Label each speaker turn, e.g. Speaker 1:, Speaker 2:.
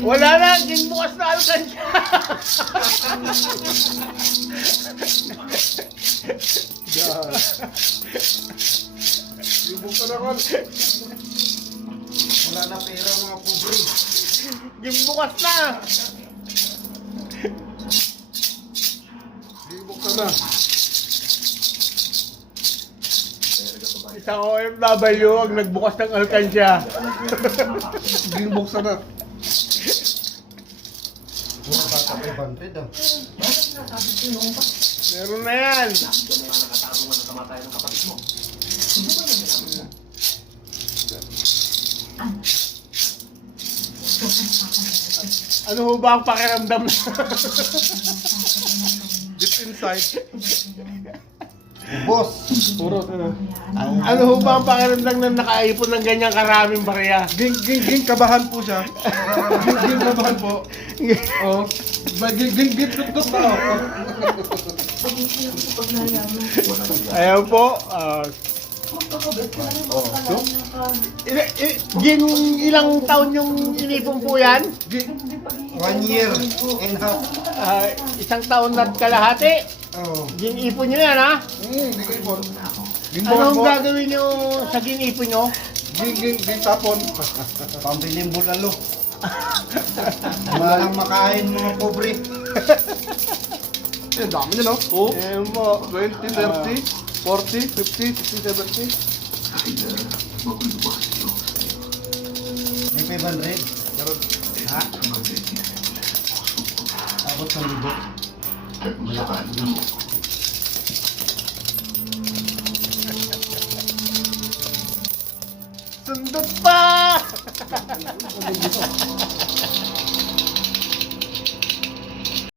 Speaker 1: Wala na, ginbukas na alkansya.
Speaker 2: Ibuksan na kon. Wala na pera mga pobre.
Speaker 1: Ginbukas na.
Speaker 2: Ibuksan na.
Speaker 1: Isang OFW ang nagbukas ng alkansya.
Speaker 2: Ibuksan na. Puro tatapay banded ah.
Speaker 1: Meron na yan. Ano ho ba ang pakiramdam na?
Speaker 2: Deep inside. Boss. Puro
Speaker 1: Ano ho ba ang pakiramdam na nakaipon ng ganyang karaming barya?
Speaker 2: Ging kabahan po siya. Ging kabahan po. Oh. Ging duk na oh.
Speaker 1: Ayaw po. Ilang taon yung inipon po yan?
Speaker 2: 1 year and half.
Speaker 1: Isang taon at kalahati.
Speaker 2: Oh.
Speaker 1: Ginipon nyo yan, ha?
Speaker 2: Hindi ko ipon.
Speaker 1: Anong gagawin nyo sa ginipon nyo?
Speaker 2: Ging tapon. Pambiling bulalo. Walang makain mga pobre. Eh, dami nyo, no? Oh.
Speaker 1: Ayaw mo.
Speaker 2: 20, 30, 40, 50, 60, 70. May 500. Meron. Ha? Abot sa libo.
Speaker 1: Sundot pa!